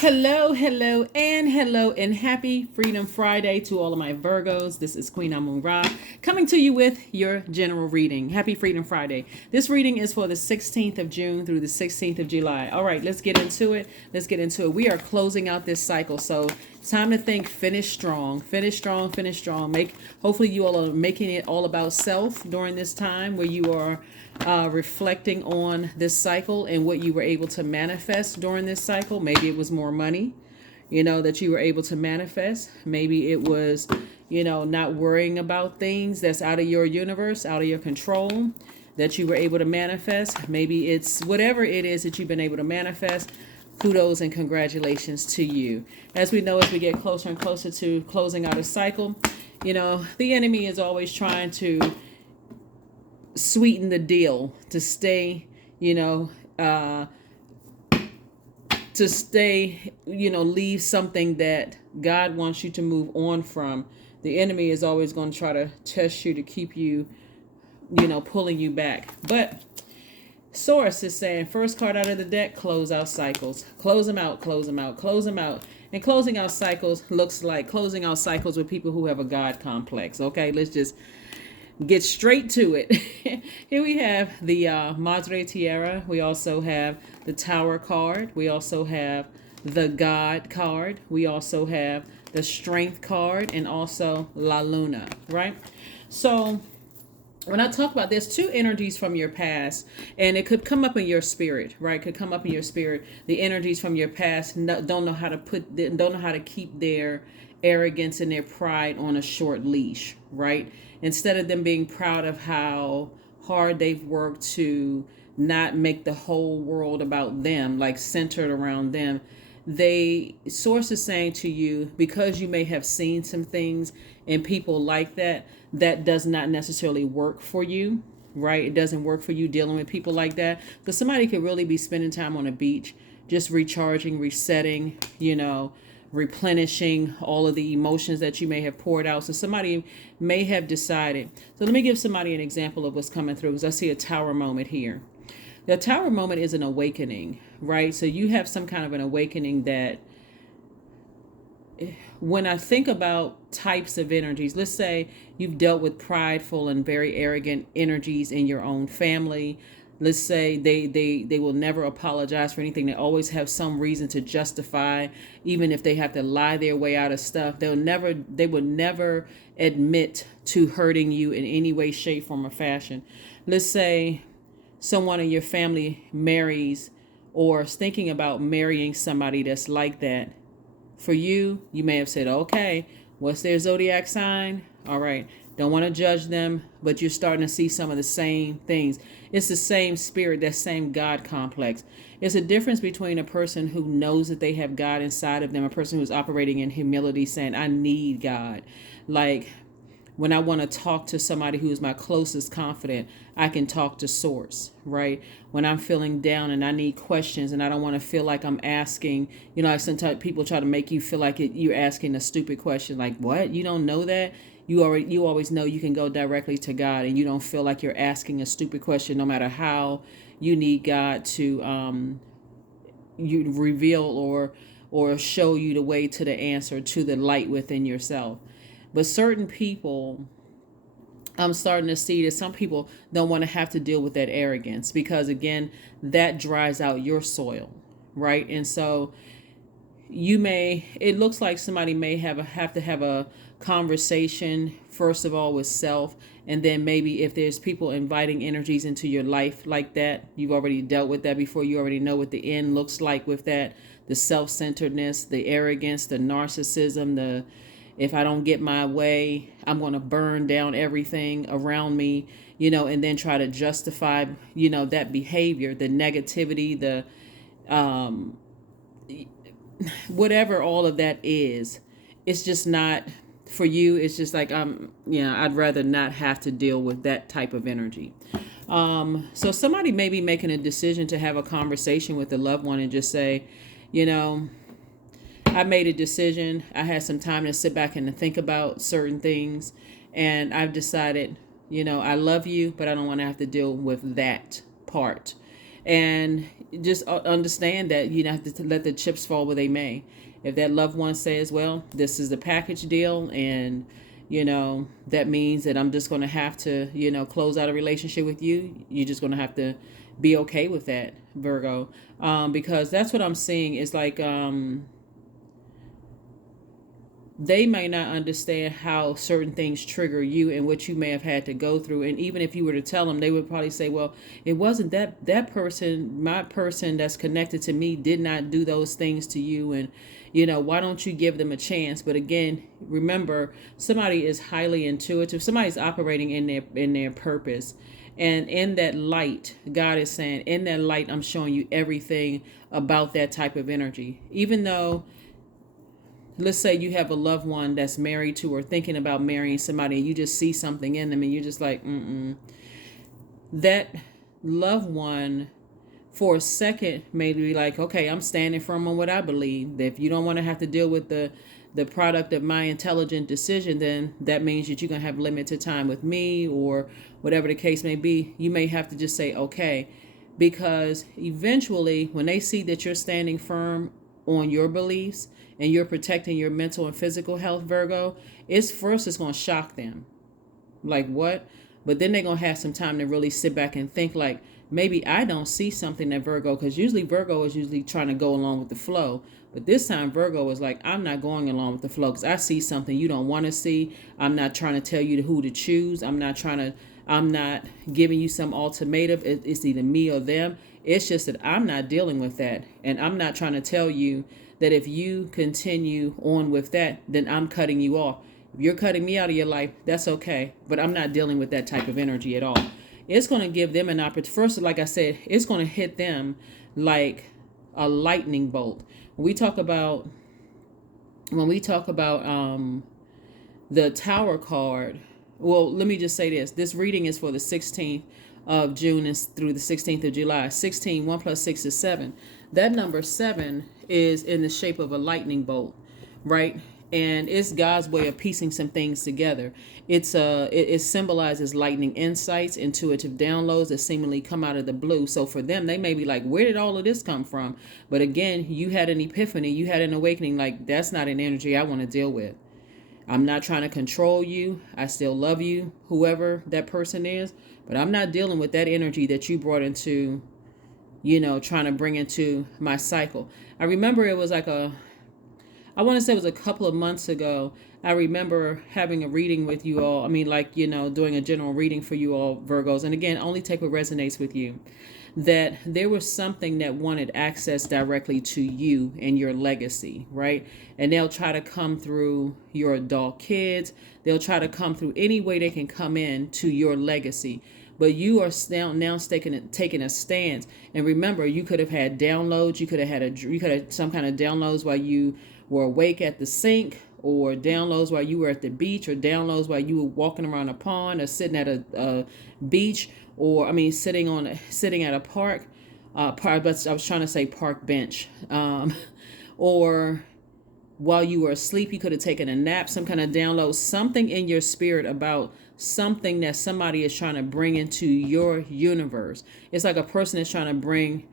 Hello, hello, and happy Freedom Friday to all of my Virgos. This is Queen Amun Ra coming to you with your general reading. Happy Freedom Friday. This reading is for the 16th of June through the 16th of July. All right, let's get into it. We are closing out this cycle, so it's time to think finish strong. Finish strong, finish strong. Hopefully you all are making it all about self during this time where you are reflecting on this cycle and what you were able to manifest during this cycle. Maybe it was more money, that you were able to manifest. Maybe it was, not worrying about things that's out of your universe, out of your control, that you were able to manifest. Maybe it's whatever it is that you've been able to manifest. Kudos and congratulations to you. As we know, as we get closer and closer to closing out a cycle, the enemy is always trying to sweeten the deal to stay, leave something that God wants you to move on from. The enemy is always going to try to test you to keep you, pulling you back. But Source is saying, first card out of the deck, close out cycles. Close them out, close them out, close them out. And closing out cycles looks like closing out cycles with people who have a God complex. Okay, let's just get straight to it. Here we have the Madre Tierra. We also have the Tower card. We also have the God card. We also have the Strength card and also La Luna, right? So when I talk about, there's two energies from your past, and it could come up in your spirit, right? Could come up in your spirit. The energies from your past don't know how to keep their arrogance and their pride on a short leash, right? Instead of them being proud of how hard they've worked to not make the whole world about them, like centered around them, Source is saying to you, because you may have seen some things and people like that, that does not necessarily work for you, right? It doesn't work for you dealing with people like that. Because somebody could really be spending time on a beach, just recharging, resetting, replenishing all of the emotions that you may have poured out. So somebody may have decided. So let me give somebody an example of what's coming through, because I see a tower moment here. The tower moment is an awakening, right? So you have some kind of an awakening that, when I think about types of energies, let's say you've dealt with prideful and very arrogant energies in your own family. Let's say they will never apologize for anything. They always have some reason to justify, even if they have to lie their way out of stuff. They would never admit to hurting you in any way, shape, form, or fashion. Let's say someone in your family marries or is thinking about marrying somebody that's like that. For you, you may have said, okay, what's their zodiac sign? All right. Don't want to judge them, but you're starting to see some of the same things. It's the same spirit, that same God complex. It's a difference between a person who knows that they have God inside of them, a person who's operating in humility, saying, I need God. Like, when I want to talk to somebody who's my closest confidant, I can talk to Source, right? When I'm feeling down and I need questions and I don't want to feel like I'm asking, like sometimes people try to make you feel like you're asking a stupid question. Like, what? You don't know that? You always know you can go directly to God, and you don't feel like you're asking a stupid question, no matter how you need God to you reveal or show you the way to the answer, to the light within yourself. But certain people, I'm starting to see that some people don't want to have to deal with that arrogance, because again, that dries out your soil, right? And so it looks like somebody may have to have a conversation, first of all, with self, and then maybe if there's people inviting energies into your life like that, you've already dealt with that before. You already know what the end looks like with that, the self-centeredness, the arrogance, the narcissism, if I don't get my way, I'm going to burn down everything around me, and then try to justify, that behavior, the negativity, the whatever all of that is. It's just not for you. It's just like, I'd rather not have to deal with that type of energy. So somebody may be making a decision to have a conversation with a loved one and just say, I made a decision. I had some time to sit back and to think about certain things. And I've decided, I love you, but I don't want to have to deal with that part. And just understand that you have to let the chips fall where they may. If that loved one says, well, this is the package deal, and that means that I'm just going to have to, close out a relationship with you, you're just going to have to be okay with that, Virgo. Because that's what I'm seeing is like, they may not understand how certain things trigger you and what you may have had to go through. And even if you were to tell them, they would probably say, well, it wasn't that person, my person that's connected to me did not do those things to you. And, why don't you give them a chance? But again, remember, somebody is highly intuitive. Somebody's operating in their purpose. And in that light, God is saying, in that light, I'm showing you everything about that type of energy. Even though, let's say you have a loved one that's married to or thinking about marrying somebody, and you just see something in them and you're just like, that loved one for a second may be like, okay, I'm standing firm on what I believe. If you don't want to have to deal with the product of my intelligent decision, then that means that you're going to have limited time with me, or whatever the case may be. You may have to just say, okay, because eventually when they see that you're standing firm on your beliefs and you're protecting your mental and physical health, Virgo, it's going to shock them. Like, what? But then they're going to have some time to really sit back and think, like, maybe I don't see something that Virgo, because usually Virgo is usually trying to go along with the flow. But this time Virgo is like, I'm not going along with the flow because I see something you don't want to see. I'm not trying to tell you who to choose. I'm not giving you some ultimatum. It's either me or them. It's just that I'm not dealing with that. And I'm not trying to tell you that if you continue on with that, then I'm cutting you off. If you're cutting me out of your life, that's okay. But I'm not dealing with that type of energy at all. It's going to give them an opportunity. First, like I said, it's going to hit them like a lightning bolt. When we talk about the Tower card, well, let me just say this. This reading is for the 16th of June through the 16th of July. 16, 1 plus 6 is 7. That number 7 is in the shape of a lightning bolt, right? And it's God's way of piecing some things together. It symbolizes lightning insights, intuitive downloads that seemingly come out of the blue. So for them, they may be like, where did all of this come from? But again, you had an epiphany, you had an awakening, like, that's not an energy I want to deal with. I'm not trying to control you. I still love you, whoever that person is, but I'm not dealing with that energy that you brought into, trying to bring into my cycle. I remember it was like I want to say it was a couple of months ago. I remember having a reading with you all. I mean, like, doing a general reading for you all, Virgos. And again, only take what resonates with you. That there was something that wanted access directly to you and your legacy, right? And they'll try to come through your adult kids. They'll try to come through any way they can come in to your legacy. But you are now taking a stance. And remember, you could have had downloads. You could have some kind of downloads while you were awake at the sink, or downloads while you were at the beach, or downloads while you were walking around a pond, or sitting at a beach, or sitting at a park, but I was trying to say park bench, or while you were asleep, you could have taken a nap. Some kind of download, something in your spirit about something that somebody is trying to bring into your universe. It's like a person is trying to bring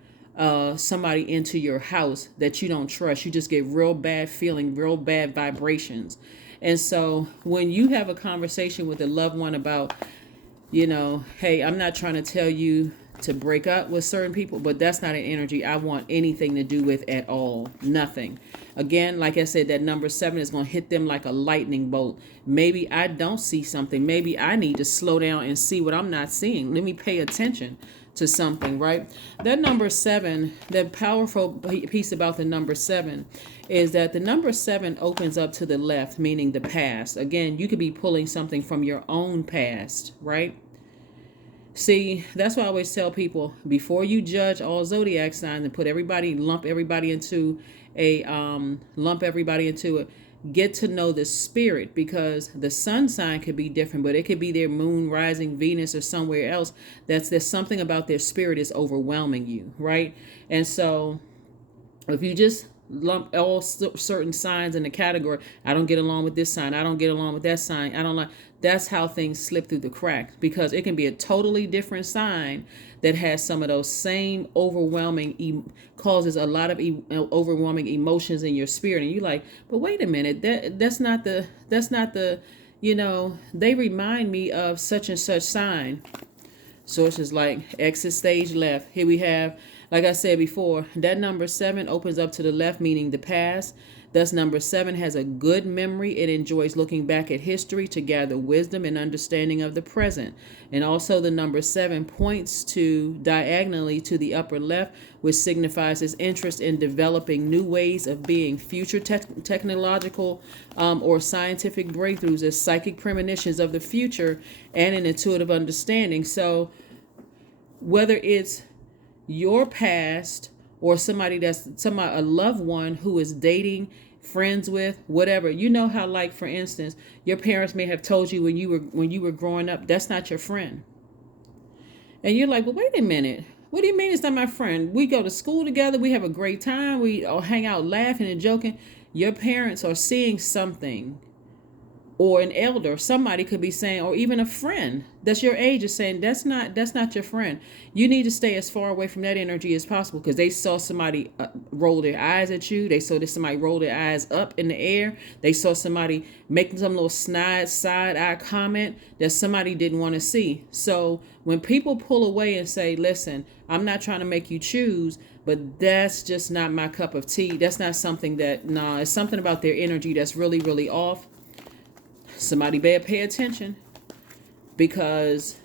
somebody into your house that you don't trust. You just get real bad feeling, real bad vibrations. And so when you have a conversation with a loved one about, hey, I'm not trying to tell you to break up with certain people, but that's not an energy I want anything to do with at all. Nothing. Again, like I said, that number 7 is going to hit them like a lightning bolt. Maybe I don't see something. Maybe I need to slow down and see what I'm not seeing. Let me pay attention to something, right? That number 7, the powerful piece about the number 7 is that the number 7 opens up to the left, meaning the past. Again, you could be pulling something from your own past, right? See, that's why I always tell people, before you judge all zodiac signs and lump everybody into it, get to know the spirit, because the sun sign could be different, but it could be their moon, rising, Venus, or somewhere else. There's something about their spirit is overwhelming you, right? And so if you just lump all certain signs in the category. I don't get along with this sign. I don't get along with that sign. I don't like. That's how things slip through the cracks, because it can be a totally different sign that has some of those same overwhelming causes a lot of overwhelming emotions in your spirit, and you're like, but wait a minute, that's not the they remind me of such and such sign. Sources like exit stage left. Here we have, like I said before, that number 7 opens up to the left, meaning the past. Thus, number 7 has a good memory. It enjoys looking back at history to gather wisdom and understanding of the present. And also, the number 7 points to diagonally to the upper left, which signifies its interest in developing new ways of being, future technological or scientific breakthroughs as psychic premonitions of the future and an intuitive understanding. So, whether it's your past or a loved one who is dating, friends with, whatever, how, like, for instance, your parents may have told you when you were growing up, that's not your friend. And you're like, well, wait a minute. What do you mean it's not my friend? We go to school together. We have a great time. We all hang out laughing and joking. Your parents are seeing something, or an elder, somebody could be saying, or even a friend that's your age is saying, that's not your friend. You need to stay as far away from that energy as possible, because they saw somebody roll their eyes at you. They saw somebody roll their eyes up in the air. They saw somebody making some little side eye comment that somebody didn't want to see. So when people pull away and say, listen, I'm not trying to make you choose, but that's just not my cup of tea. That's not something it's something about their energy that's really, really off. Somebody better pay attention, because,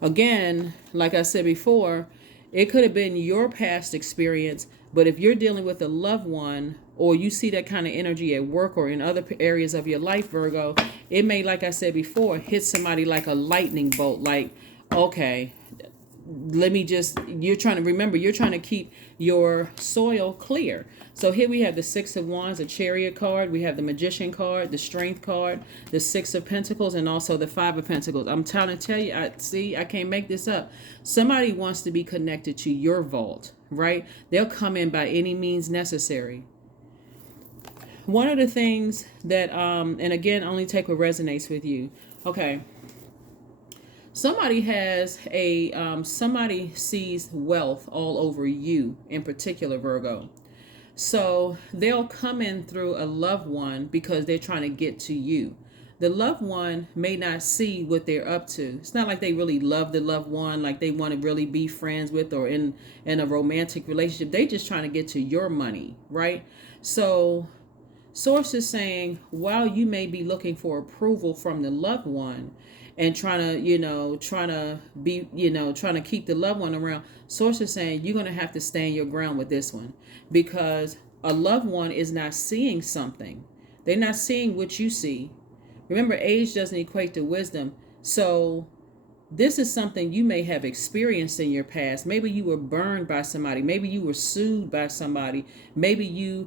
again, like I said before, it could have been your past experience, but if you're dealing with a loved one, or you see that kind of energy at work or in other areas of your life, Virgo, it may, like I said before, hit somebody like a lightning bolt. Like, okay, you're trying to keep your soil clear. So here we have the 6 of Wands, the Chariot card. We have the Magician card, the Strength card, the 6 of Pentacles, and also the 5 of Pentacles. I'm trying to tell you, I can't make this up. Somebody wants to be connected to your vault, right? They'll come in by any means necessary. One of the things that, and again, only take what resonates with you. Okay. Somebody somebody sees wealth all over you, in particular, Virgo. So they'll come in through a loved one because they're trying to get to you. The loved one may not see what they're up to. It's not like they really love the loved one, like they want to really be friends with or in a romantic relationship. They just trying to get to your money, right? So Source is saying, while you may be looking for approval from the loved one and trying to keep the loved one around, Source is saying you're going to have to stand your ground with this one, because a loved one is not seeing something. They're not seeing what you see. Remember, age doesn't equate to wisdom. So this is something you may have experienced in your past. Maybe you were burned by somebody. Maybe you were sued by somebody. Maybe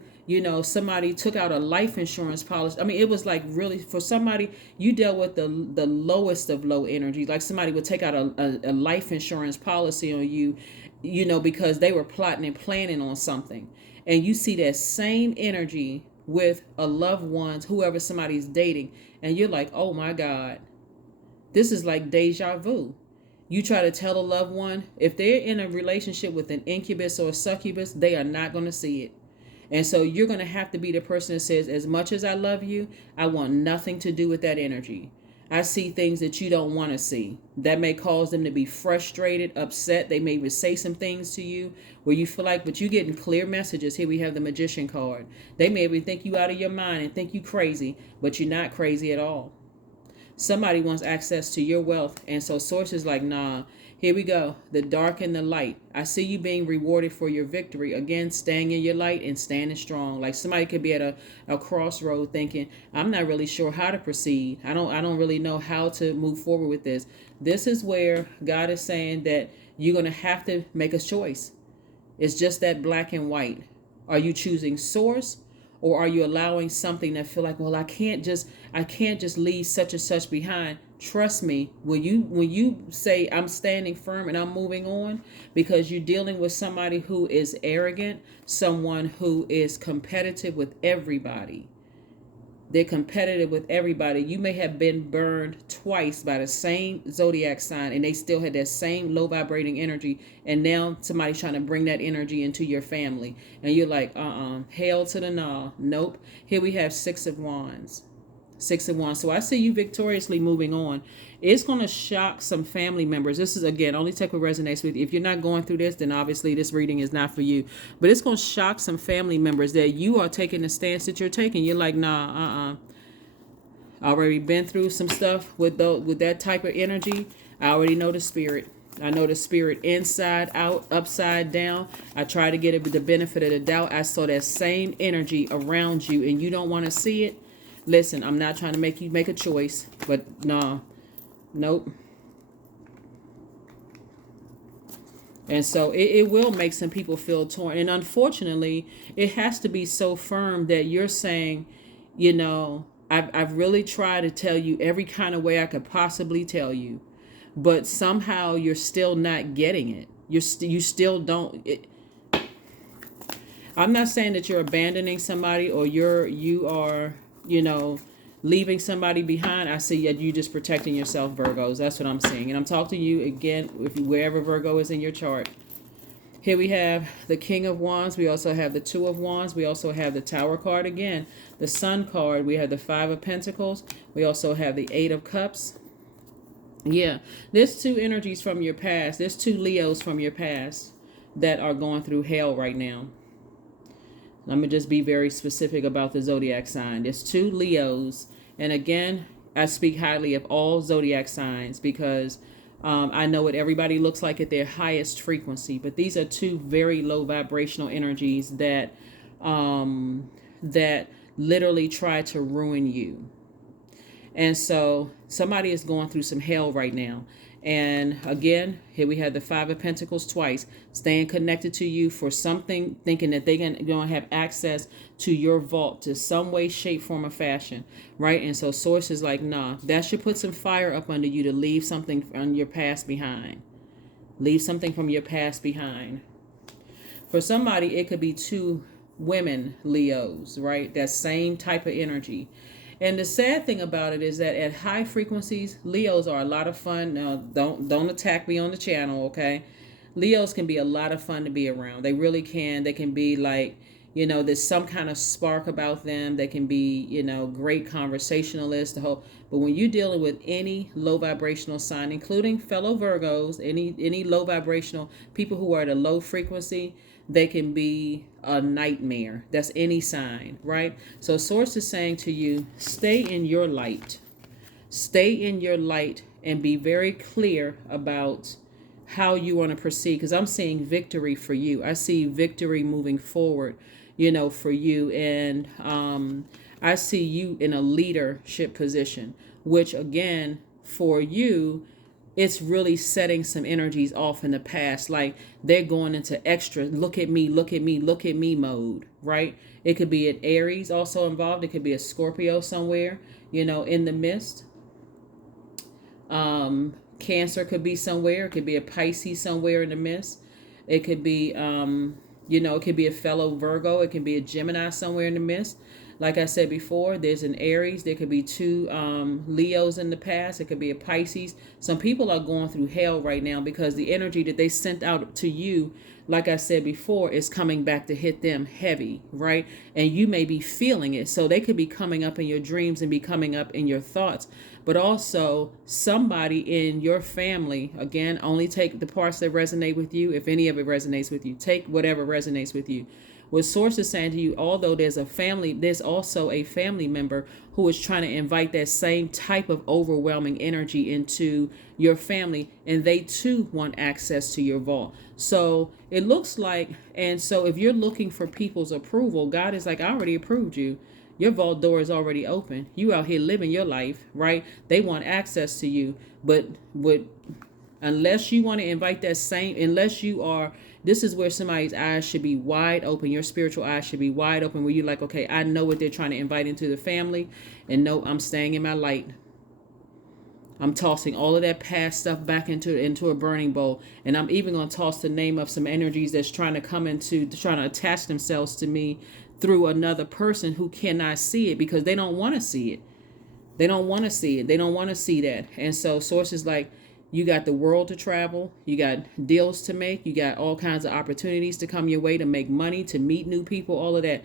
somebody took out a life insurance policy. I mean, it was like, really, for somebody, you dealt with the lowest of low energy. Like somebody would take out a life insurance policy on you, because they were plotting and planning on something. And you see that same energy with a loved one, whoever somebody's dating. And you're like, oh my God. This is like deja vu. You try to tell a loved one, if they're in a relationship with an incubus or a succubus, they are not going to see it. And so you're going to have to be the person that says, as much as I love you, I want nothing to do with that energy. I see things that you don't want to see. That may cause them to be frustrated, upset. They may even say some things to you where you feel like, but you're getting clear messages. Here we have the Magician card. They may even think you out of your mind and think you crazy, but you're not crazy at all. Somebody wants access to your wealth. And so Source is like, nah, here we go. The dark and the light. I see you being rewarded for your victory. Again, staying in your light and standing strong. Like somebody could be at a crossroad thinking, I'm not really sure how to proceed. I don't really know how to move forward with this. This is where God is saying that you're going to have to make a choice. It's just that black and white. Are you choosing Source? Or are you allowing something that feel like, well, I can't just leave such and such behind? Trust me, when you say I'm standing firm and I'm moving on, because you're dealing with somebody who is arrogant, someone who is competitive with everybody. They're competitive with everybody. You may have been burned twice by the same zodiac sign and they still had that same low vibrating energy. And now somebody's trying to bring that energy into your family. And you're like, hell to the no. Nope. Here we have Six of Wands. Six of Wands. So I see you victoriously moving on. It's going to shock some family members. This is, again, only take what resonates with you. If you're not going through this, then obviously this reading is not for you. But it's going to shock some family members that you are taking the stance that you're taking. You're like, nah, I already been through some stuff with that type of energy. I already know the spirit. I know the spirit inside, out, upside down. I try to get it with the benefit of the doubt. I saw that same energy around you and you don't want to see it. Listen, I'm not trying to make you make a choice, but no, nope. And so it will make some people feel torn. And unfortunately, it has to be so firm that you're saying, I've really tried to tell you every kind of way I could possibly tell you, but somehow you're still not getting it. You still don't. I'm not saying that you're abandoning somebody or you are leaving somebody behind. I see that you just protecting yourself, Virgos. That's what I'm seeing. And I'm talking to you again, wherever Virgo is in your chart. Here we have the King of Wands. We also have the Two of Wands. We also have the Tower card again. The Sun card. We have the Five of Pentacles. We also have the Eight of Cups. Yeah, there's two energies from your past. There's two Leos from your past that are going through hell right now. Let me just be very specific about the zodiac sign. There's two Leos. And again, I speak highly of all zodiac signs because I know what everybody looks like at their highest frequency. But these are two very low vibrational energies that literally try to ruin you. And so somebody is going through some hell right now. And again, here we have the Five of Pentacles twice, staying connected to you for something, thinking that they're going to have access to your vault to some way, shape, form, or fashion, right? And so Source is like, nah, that should put some fire up under you to leave something from your past behind. Leave something from your past behind. For somebody, it could be two women Leos, right? That same type of energy. And the sad thing about it is that at high frequencies, Leos are a lot of fun. Now, don't attack me on the channel, okay? Leos can be a lot of fun to be around. They really can. They can be like, there's some kind of spark about them. They can be, great conversationalists. But when you're dealing with any low vibrational sign, including fellow Virgos, any low vibrational people who are at a low frequency, they can be a nightmare. That's any sign, right? So Source is saying to you, stay in your light. Stay in your light and be very clear about how you want to proceed. Because I'm seeing victory for you. I see victory moving forward, for you. And I see you in a leadership position, which again, for you, it's really setting some energies off in the past. Like they're going into extra look at me mode, right? It could be an Aries also involved. It could be a Scorpio somewhere, in the midst. Cancer could be somewhere. It could be a Pisces somewhere in the midst. It could be, it could be a fellow Virgo. It can be a Gemini somewhere in the midst. Like I said before, there's an Aries. There could be two Leos in the past. It could be a Pisces. Some people are going through hell right now because the energy that they sent out to you, like I said before, is coming back to hit them heavy, right? And you may be feeling it. So they could be coming up in your dreams and be coming up in your thoughts. But also somebody in your family, again, only take the parts that resonate with you. If any of it resonates with you, take whatever resonates with you. What Source is saying to you, although there's also a family member who is trying to invite that same type of overwhelming energy into your family, and they too want access to your vault. So it looks like, and so if you're looking for people's approval, God is like, I already approved you. Your vault door is already open. You out here living your life, right? They want access to you, but unless you want to invite that same, unless you are, this is where somebody's eyes should be wide open. Your spiritual eyes should be wide open where you're like, okay, I know what they're trying to invite into the family. And no, I'm staying in my light. I'm tossing all of that past stuff back into a burning bowl, and I'm even going to toss the name of some energies that's trying to come into, trying to attach themselves to me through another person who cannot see it because they don't want to see it. They don't want to see it. They don't want to see that. And so sources like, you got the world to travel, you got deals to make, you got all kinds of opportunities to come your way to make money, to meet new people, all of that.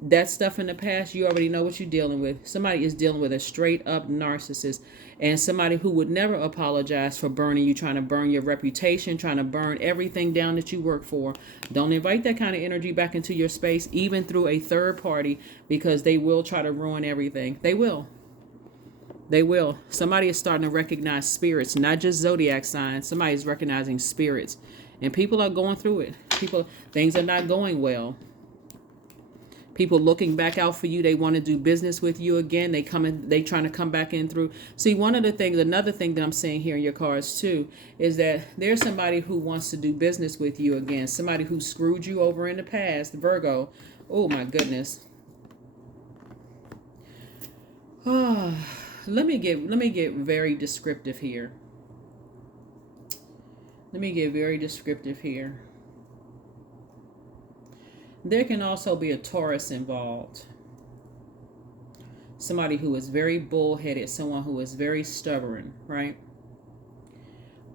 That stuff in the past, you already know what you're dealing with. Somebody is dealing with a straight up narcissist, and somebody who would never apologize for burning you, trying to burn your reputation, trying to burn everything down that you work for. Don't invite that kind of energy back into your space, even through a third party, because they will try to ruin everything. They will. They will. Somebody is starting to recognize spirits, not just zodiac signs. Somebody's recognizing spirits, and people are going through it. Things are not going well. People looking back out for you. They want to do business with you again. They trying to come back in through. See, another thing that I'm seeing here in your cards too, is that there's somebody who wants to do business with you again. Somebody who screwed you over in the past, Virgo. Oh my goodness. Let me get very descriptive here. There can also be a Taurus involved. Somebody who is very bullheaded, someone who is very stubborn, right?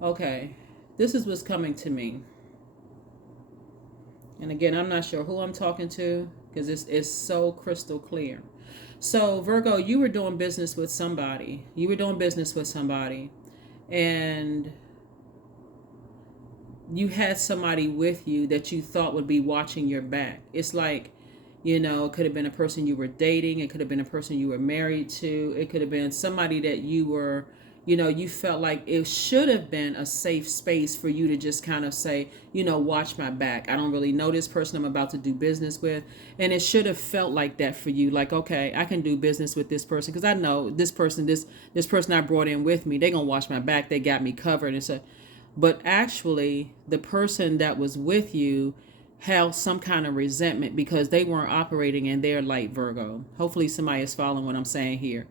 Okay, this is what's coming to me. And again, I'm not sure who I'm talking to because it's so crystal clear. So Virgo, you were doing business with somebody. And you had somebody with you that you thought would be watching your back. It's like, it could have been a person you were dating. It could have been a person you were married to. It could have been somebody that you were, you felt like it should have been a safe space for you to just kind of say, watch my back. I don't really know this person I'm about to do business with. And it should have felt like that for you. Like, okay, I can do business with this person because I know this person I brought in with me, they're going to watch my back. They got me covered. And so, but actually the person that was with you held some kind of resentment because they weren't operating in their light, Virgo. Hopefully somebody is following what I'm saying here.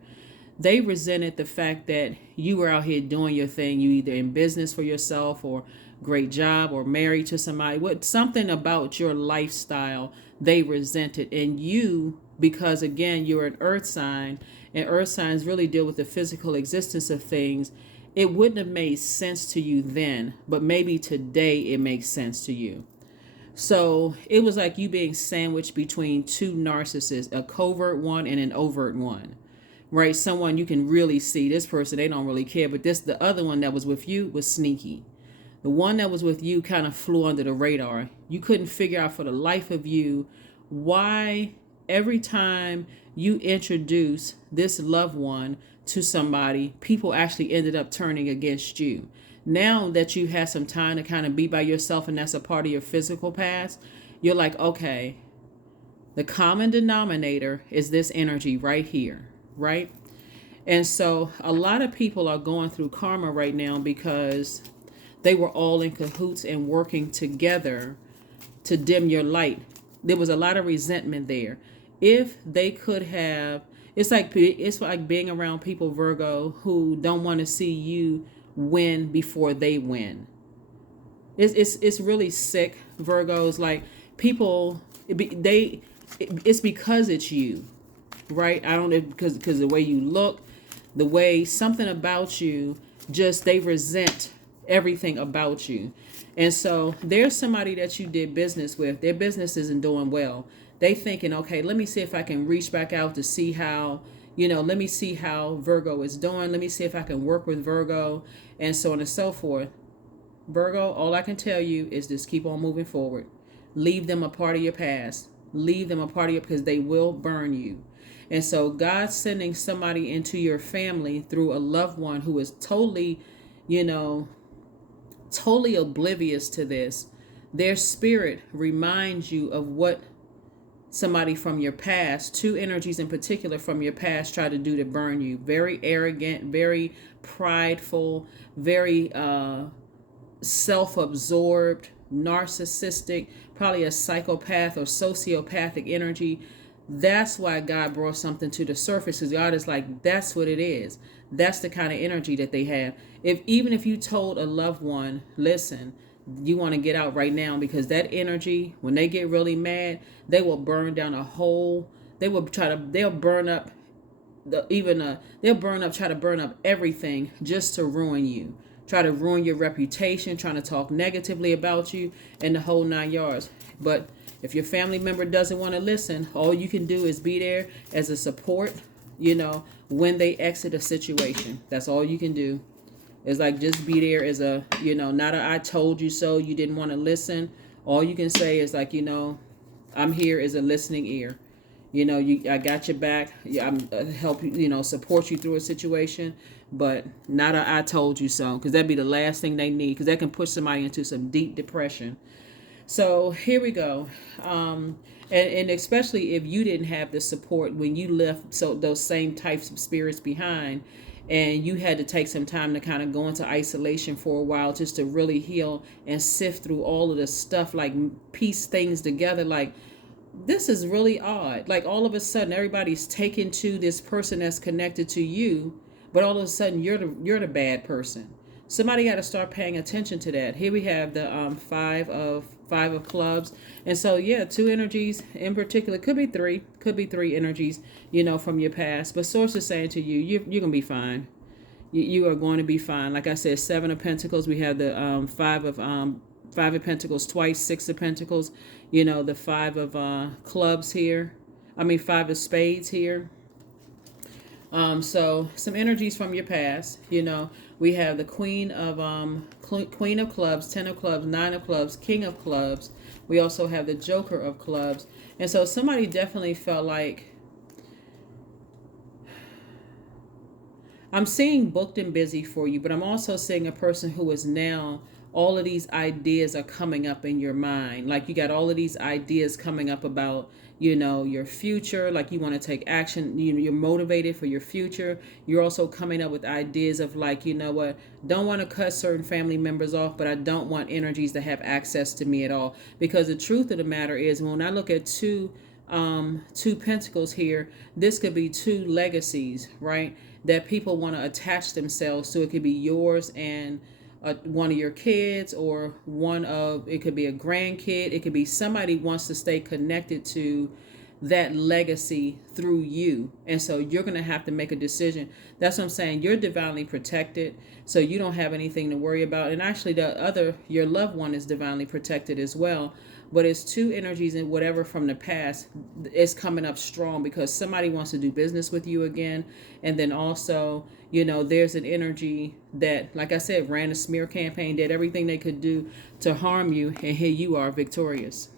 They resented the fact that you were out here doing your thing. You either in business for yourself or great job or married to somebody. Something about your lifestyle they resented. And you, because again, you're an earth sign, and earth signs really deal with the physical existence of things. It wouldn't have made sense to you then, but maybe today it makes sense to you. So it was like you being sandwiched between two narcissists, a covert one and an overt one, right? Someone you can really see, this person, they don't really care, but the other one that was with you was sneaky. The one that was with you kind of flew under the radar. You couldn't figure out for the life of you why every time you introduce this loved one to somebody, people actually ended up turning against you. Now that you had some time to kind of be by yourself and that's a part of your physical past, you're like, okay, the common denominator is this energy right here, right? And so a lot of people are going through karma right now because they were all in cahoots and working together to dim your light. There was a lot of resentment there. If they could have, it's like being around people, Virgo, who don't want to see you win before they win. It's really sick, Virgos. Like people, it's because it's you, right? I don't know, because the way you look, the way something about you, just they resent everything about you. And so there's somebody that you did business with. Their business isn't doing well. They thinking, okay, let me see if I can reach back out to see how, let me see how Virgo is doing. Let me see if I can work with Virgo, and so on and so forth. Virgo, all I can tell you is just keep on moving forward. Leave them a part of your past. Leave them a part of your, because they will burn you. And so God's sending somebody into your family through a loved one who is totally, totally oblivious to this. Their spirit reminds you of what somebody from your past, two energies in particular from your past, tried to do to burn you. Very arrogant, very prideful, very self-absorbed, narcissistic, probably a psychopath or sociopathic energy. That's why God brought something to the surface, because God is like, that's what it is. That's the kind of energy that they have. If even if you told a loved one, listen, you want to get out right now, because that energy, when they get really mad, they will burn down a whole, they'll burn up they'll try to burn up everything just to ruin you, try to ruin your reputation, trying to talk negatively about you, and the whole 9 yards. But if your family member doesn't want to listen, all you can do is be there as a support, when they exit a situation. That's all you can do. It's like, just be there as a, not a I told you so, you didn't want to listen. All you can say is like, I'm here as a listening ear. I got your back. Yeah, I'm help you, support you through a situation, but not a I told you so, because that'd be the last thing they need, because that can push somebody into some deep depression. So here we go. And especially if you didn't have the support when you left those same types of spirits behind, and you had to take some time to kind of go into isolation for a while just to really heal and sift through all of the stuff, like piece things together, like, this is really odd. Like, all of a sudden everybody's taken to this person that's connected to you, but all of a sudden you're the bad person. Somebody got to start paying attention to that. Here we have the five of clubs. And so, yeah, two energies in particular, could be three energies, from your past. But source is saying to you, you're going to be fine. You are going to be fine. Like I said, 7 of Pentacles. We have the Five of Pentacles twice, 6 of Pentacles. The 5 of clubs here. 5 of spades here. So some energies from your past. We have the Queen of Clubs, 10 of Clubs, 9 of Clubs, King of Clubs. We also have the Joker of Clubs. And so somebody definitely felt like, I'm seeing booked and busy for you, but I'm also seeing a person who is now, all of these ideas are coming up in your mind. Like, you got all of these ideas coming up about, your future. Like, you want to take action. You're motivated for your future. You're also coming up with ideas of like, what, don't want to cut certain family members off, but I don't want energies to have access to me at all. Because the truth of the matter is, when I look at two pentacles here, this could be two legacies, right? That people want to attach themselves to. It could be yours and one of your kids, or it could be a grandkid. It could be somebody wants to stay connected to that legacy through you. And so you're going to have to make a decision. That's what I'm saying. You're divinely protected, so you don't have anything to worry about. And actually your loved one is divinely protected as well. But it's two energies and whatever from the past is coming up strong, because somebody wants to do business with you again. And then also, there's an energy that, like I said, ran a smear campaign, did everything they could do to harm you. And here you are victorious.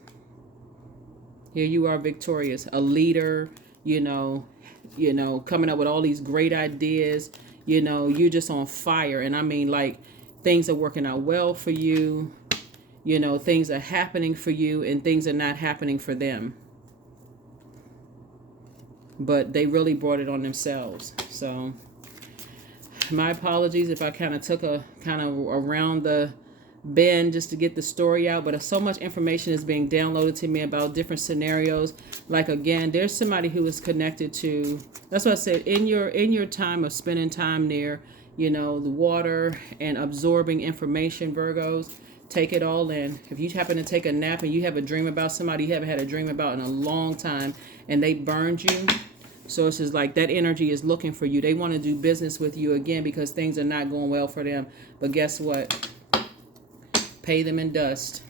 Here you are victorious. A leader, coming up with all these great ideas. You're just on fire. And like, things are working out well for you. Things are happening for you, and things are not happening for them. But they really brought it on themselves. So my apologies if I kind of took a around the bend just to get the story out. But so much information is being downloaded to me about different scenarios. Like, again, there's somebody who is connected to, that's what I said, in your time of spending time near, the water and absorbing information, Virgos. Take it all in. If you happen to take a nap and you have a dream about somebody you haven't had a dream about in a long time, and they burned you, so it's just like that energy is looking for you. They want to do business with you again because things are not going well for them. But guess what? Pay them in dust.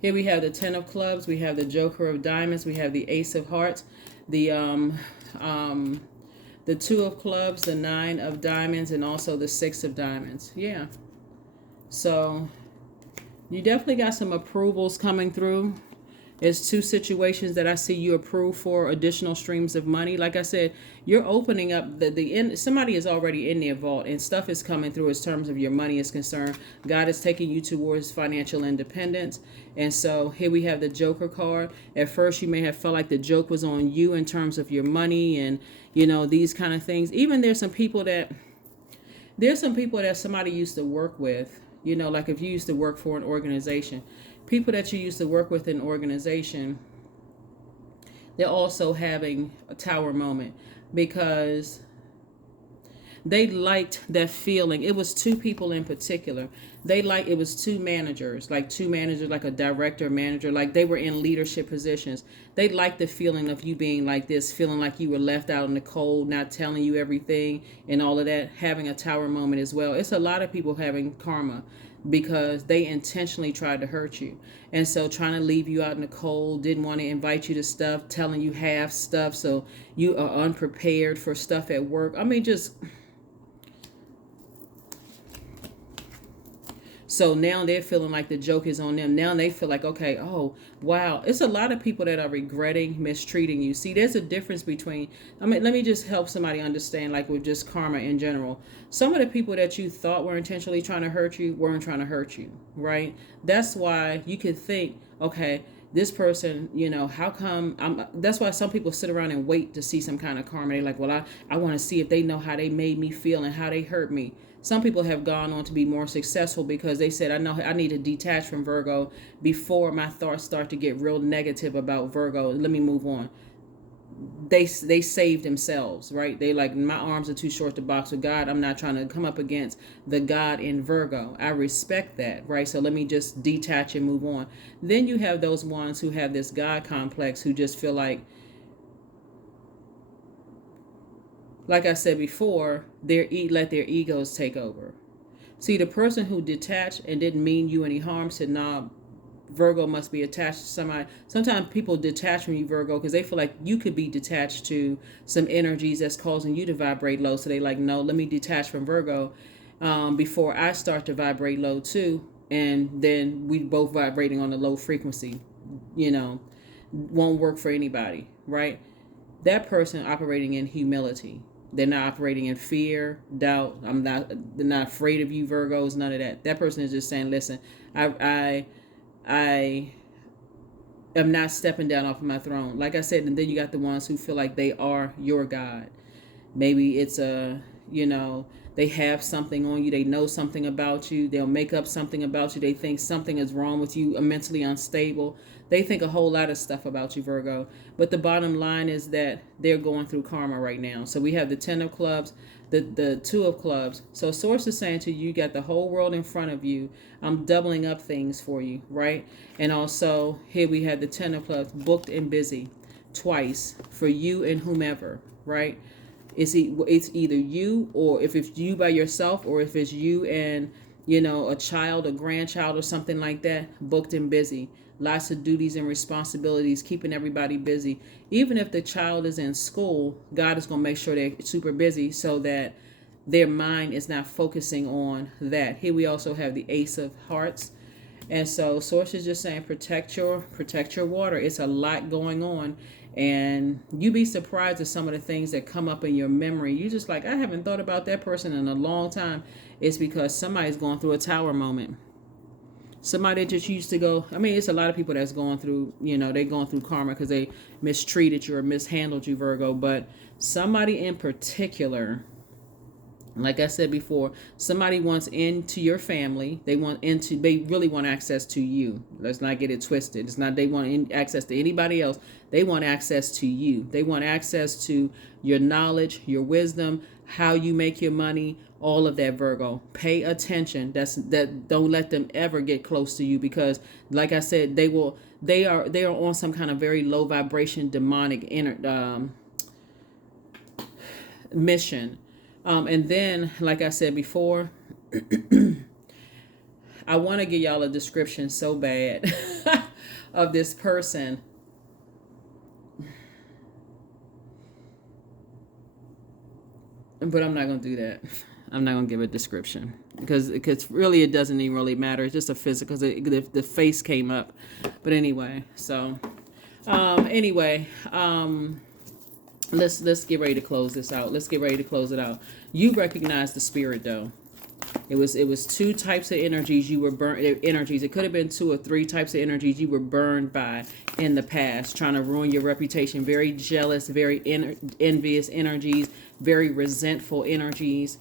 Here we have the 10 of Clubs. We have the Joker of Diamonds. We have the Ace of Hearts. The 2 of Clubs, the 9 of Diamonds, and also the 6 of Diamonds. Yeah. So you definitely got some approvals coming through. There's 2 situations that I see you approve for additional streams of money. Like I said, you're opening up somebody is already in their vault, and stuff is coming through as terms of your money is concerned. God is taking you towards financial independence. And so here we have the Joker card. At first, you may have felt like the joke was on you in terms of your money and, these kind of things. Even there's some people that somebody used to work with. Like if you used to work for an organization, people that you used to work with in an organization, They're also having a tower moment because they liked that feeling. It was two people in particular. It was two managers, like a director, manager, like they were in leadership positions. They liked the feeling of you being like this, feeling like you were left out in the cold, not telling you everything and all of that, having a tower moment as well. It's a lot of people having karma because they intentionally tried to hurt you. And so trying to leave you out in the cold, didn't want to invite you to stuff, telling you half stuff so you are unprepared for stuff at work. I mean, just so now they're feeling like the joke is on them. Now they feel like, okay, oh, wow. It's a lot of people that are regretting mistreating you. See, there's a difference between, I mean, let me just help somebody understand, like with just karma in general. Some of the people that you thought were intentionally trying to hurt you weren't trying to hurt you, right? That's why you could think, okay, this person, how come that's why some people sit around and wait to see some kind of karma. They're like, well, I want to see if they know how they made me feel and how they hurt me. Some people have gone on to be more successful because they said, I know I need to detach from Virgo before my thoughts start to get real negative about Virgo. Let me move on. They saved themselves, right? They like, my arms are too short to box with God. I'm not trying to come up against the God in Virgo. I respect that, right? So let me just detach and move on. Then you have those ones who have this God complex who just feel like I said before, let their egos take over. See, the person who detached and didn't mean you any harm said, nah, Virgo must be attached to somebody. Sometimes people detach from you, Virgo, because they feel like you could be detached to some energies that's causing you to vibrate low. So they like, no, let me detach from Virgo before I start to vibrate low too. And then we both vibrating on a low frequency, won't work for anybody, right? That person operating in humility. They're not operating in fear, doubt. They're not afraid of you, Virgos, none of that. That person is just saying, listen, I am not stepping down off of my throne. Like I said, and then you got the ones who feel like they are your God. Maybe it's they have something on you. They know something about you. They'll make up something about you. They think something is wrong with you, mentally unstable. They think a whole lot of stuff about you, Virgo. But the bottom line is that they're going through karma right now. So we have the 10 of clubs, the 2 of clubs. So source is saying to you, you got the whole world in front of you. I'm doubling up things for you, right? And also here we have the 10 of clubs, booked and busy twice for you and whomever, right? It's either you, or if it's you by yourself, or if it's you and a child, a grandchild, or something like that. Booked and busy, lots of duties and responsibilities, keeping everybody busy. Even if the child is in school, God is going to make sure they're super busy so that their mind is not focusing on that. Here we also have the Ace of Hearts. And so source is just saying protect your water. It's a lot going on. And you'd be surprised at some of the things that come up in your memory. You just like, I haven't thought about that person in a long time. It's because somebody's going through a tower moment. Somebody just used to go, I mean, it's a lot of people that's going through, they're going through karma because they mistreated you or mishandled you, Virgo. But somebody in particular, like I said before, somebody wants into your family. They really want access to you. Let's not get it twisted. It's not they want access to anybody else. They want access to you. They want access to your knowledge, your wisdom, how you make your money, all of that, Virgo. Pay attention. Don't let them ever get close to you because, like I said, they are on some kind of very low vibration demonic mission. And then, like I said before, I want to give y'all a description so bad of this person. But I'm not going to do that. I'm not going to give a description because really it doesn't even really matter. It's just a physical, because the face came up. But anyway, so let's get ready to close this out. Let's get ready to close it out. You recognize the spirit though. It was two types of energies you were burned. Energies. It could have been 2 or 3 types of energies you were burned by in the past, trying to ruin your reputation. Very jealous, very envious energies, very resentful energies.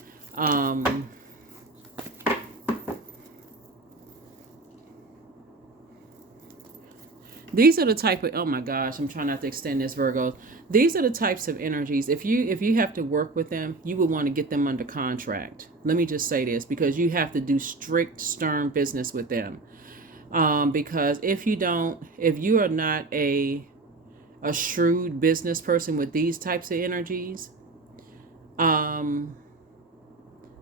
These are the type of, oh my gosh, I'm trying not to extend this, Virgo. These are the types of energies. If you have to work with them, you would want to get them under contract. Let me just say this, because you have to do strict, stern business with them. Because if you are not a shrewd business person with these types of energies,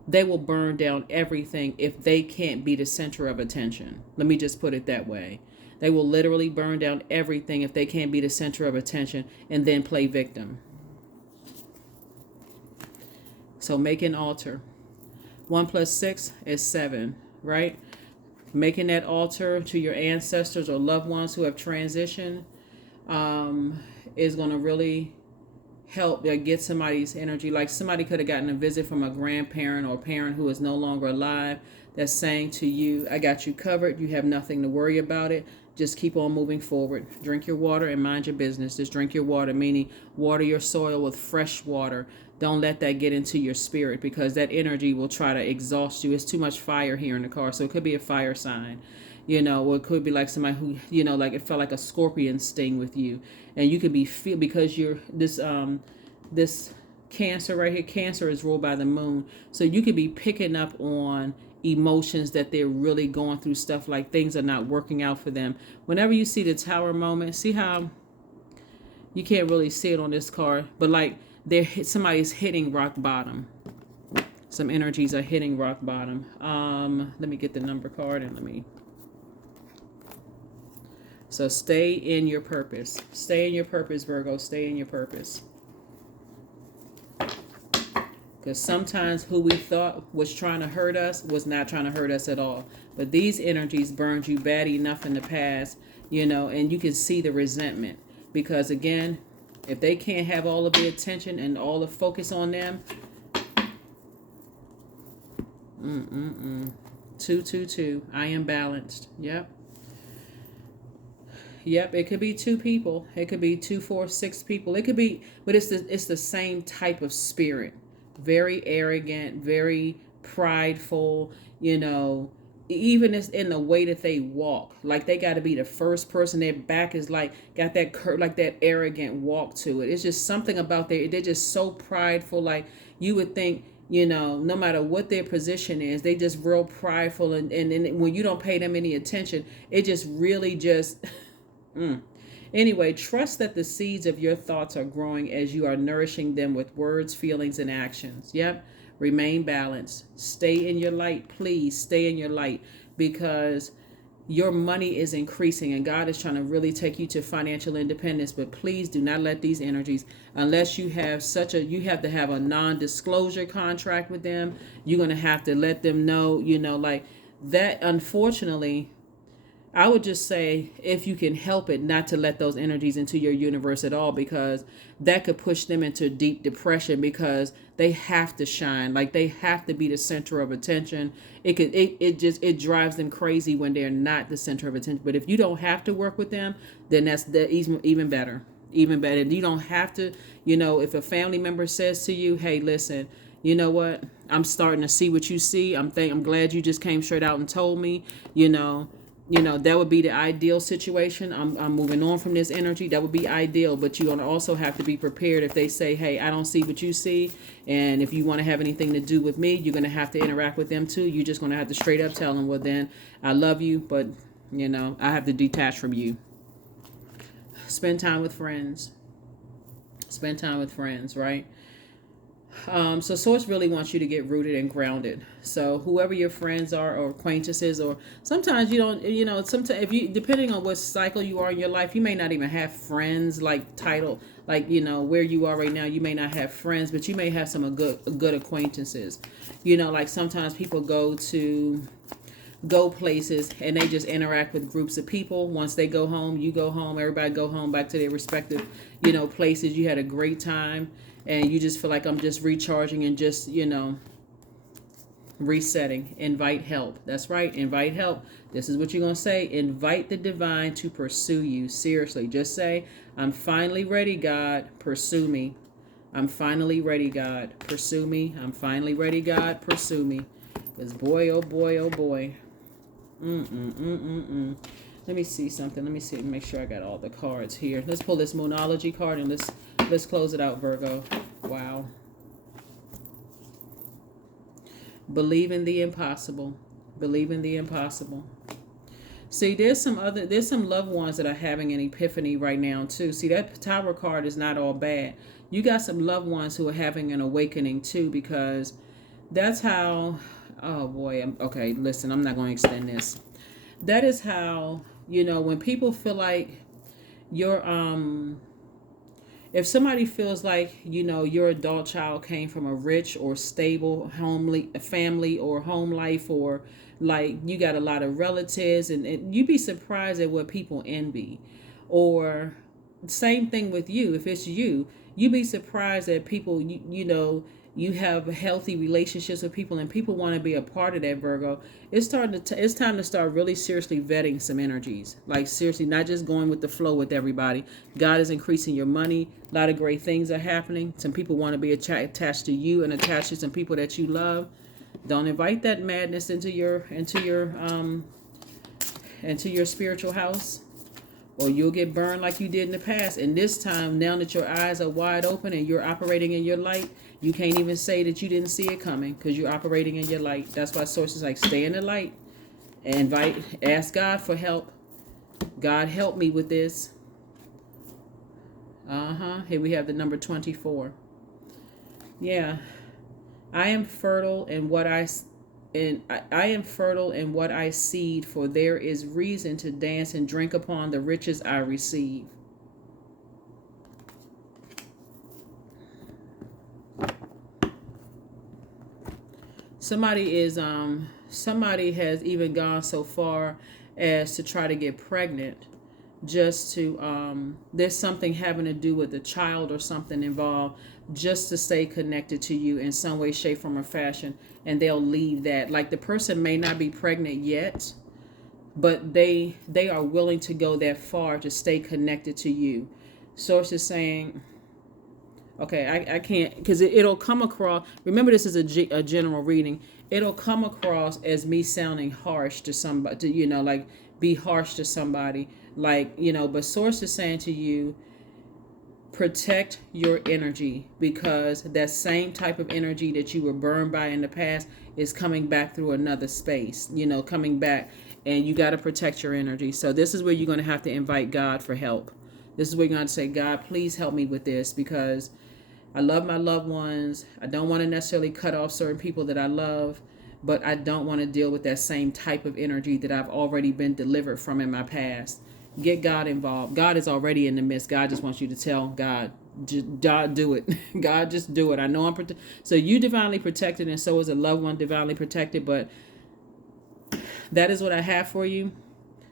they will burn down everything if they can't be the center of attention. Let me just put it that way. They will literally burn down everything if they can't be the center of attention and then play victim. So make an altar. 1 + 6 is 7, right? Making that altar to your ancestors or loved ones who have transitioned is going to really help get somebody's energy. Like somebody could have gotten a visit from a grandparent or a parent who is no longer alive that's saying to you, I got you covered. You have nothing to worry about it. Just keep on moving forward. Drink your water and mind your business. Just drink your water, meaning water your soil with fresh water. Don't let that get into your spirit, because that energy will try to exhaust you. It's too much fire here in the car. So it could be a fire sign, or it could be like somebody who, like it felt like a scorpion sting with you. And you could be, because you're this Cancer right here, Cancer is ruled by the moon. So you could be picking up on emotions that they're really going through, stuff like things are not working out for them. Whenever you see the Tower moment, see how you can't really see it on this card, but like somebody's hitting rock bottom. Some energies are hitting rock bottom. Let me get the number card and so stay in your purpose. Stay in your purpose, Virgo. Stay in your purpose. Because sometimes who we thought was trying to hurt us was not trying to hurt us at all. But these energies burned you bad enough in the past, and you can see the resentment. Because again, if they can't have all of the attention and all the focus on them, 222. I am balanced. Yep. It could be 2 people. It could be 2, 4, 6 people. It could be, but it's the same type of spirit. Very arrogant, very prideful, even in the way that they walk. Like they got to be the first person. Their back is like, got that like that arrogant walk to it. It's just something about they're just so prideful. Like you would think, no matter what their position is, they just real prideful. And when you don't pay them any attention, it just really just... Anyway, trust that the seeds of your thoughts are growing as you are nourishing them with words, feelings, and actions. Yep. Remain balanced. Stay in your light. Please stay in your light, because your money is increasing and God is trying to really take you to financial independence. But please do not let these energies, unless you have you have to have a non-disclosure contract with them. You're going to have to let them know, like that. Unfortunately, I would just say, if you can help it, not to let those energies into your universe at all, because that could push them into deep depression, because they have to shine. Like they have to be the center of attention. It drives them crazy when they're not the center of attention. But if you don't have to work with them, then that's even better. Even better. You don't have to, if a family member says to you, hey, listen, you know what? I'm starting to see what you see. I'm glad you just came straight out and told me, that would be the ideal situation. I'm moving on from this energy. That would be ideal. But you're going to also have to be prepared if they say, hey, I don't see what you see. And if you want to have anything to do with me, you're going to have to interact with them too. You're just going to have to straight up tell them, well, then I love you, but, I have to detach from you. Spend time with friends. Spend time with friends, right? So Source really wants you to get rooted and grounded. So whoever your friends are or acquaintances, or sometimes you don't, sometimes depending on what cycle you are in your life, you may not even have friends like title, like, where you are right now, you may not have friends, but you may have some good acquaintances. Like sometimes people go places and they just interact with groups of people. Once they go home, you go home, everybody go home back to their respective, places. You had a great time. And you just feel like I'm just recharging and just, resetting. Invite help. That's right. Invite help. This is what you're going to say. Invite the divine to pursue you. Seriously. Just say, I'm finally ready, God. Pursue me. I'm finally ready, God. Pursue me. I'm finally ready, God. Pursue me. Because boy, oh boy, oh boy. Let me see something. Let me see. Make sure I got all the cards here. Let's pull this Moonology card and let's close it out, Virgo. Wow. Believe in the impossible. Believe in the impossible. See, there's some loved ones that are having an epiphany right now too. See, that Tower card is not all bad. You got some loved ones who are having an awakening too, because that's how, oh boy, okay, listen, I'm not going to extend this. That is how, when people feel like you're, if somebody feels like, your adult child came from a rich or stable homely family or home life, or like you got a lot of relatives, and you'd be surprised at what people envy. Or same thing with you. If it's you, you'd be surprised that people, you have healthy relationships with people and people want to be a part of that, Virgo. It's time to start really seriously vetting some energies. Like seriously, not just going with the flow with everybody. God is increasing your money. A lot of great things are happening. Some people want to be attached to you and attached to some people that you love. Don't invite that madness into your spiritual house, or you'll get burned like you did in the past. And this time, now that your eyes are wide open and you're operating in your light, you can't even say that you didn't see it coming, because you're operating in your light. That's why sources like stay in the light and ask God for help. God, help me with this. Here we have the number 24. Yeah. I am fertile in what I am fertile in what I seed, for there is reason to dance and drink upon the riches I receive. Somebody has even gone so far as to try to get pregnant, just to there's something having to do with a child or something involved, just to stay connected to you in some way, shape, form, or fashion. And they'll leave that. Like the person may not be pregnant yet, but they are willing to go that far to stay connected to you. Source is saying, okay, I can't, because it'll come across, remember this is a general reading, it'll come across as me sounding harsh to somebody, like be harsh to somebody, like, but source is saying to you, protect your energy, because that same type of energy that you were burned by in the past is coming back through another space, coming back, and you got to protect your energy. So this is where you're going to have to invite God for help. This is where you're going to say, God, please help me with this, because I love my loved ones. I don't want to necessarily cut off certain people that I love, but I don't want to deal with that same type of energy that I've already been delivered from in my past. Get God involved. God is already in the midst. God just wants you to tell God, God, do it. God, just do it. I know I'm protected. So you divinely protected, and so is a loved one divinely protected. But that is what I have for you.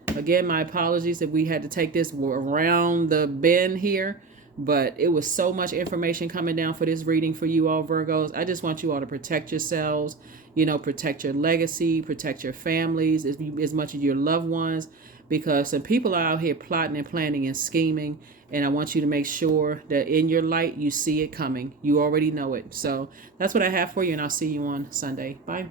Again, my apologies that we had to take this around the bend here. But it was so much information coming down for this reading for you all, Virgos. I just want you all to protect yourselves, protect your legacy, protect your families, as much as your loved ones, because some people are out here plotting and planning and scheming. And I want you to make sure that in your light, you see it coming. You already know it. So that's what I have for you, and I'll see you on Sunday. Bye.